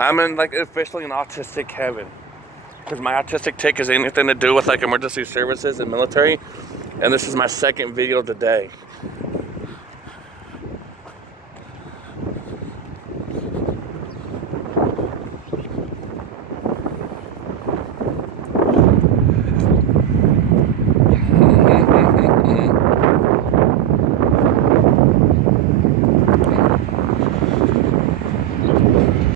I'm in like officially in autistic heaven. Because my autistic tick has anything to do with like emergency services and military. And this is my second video today.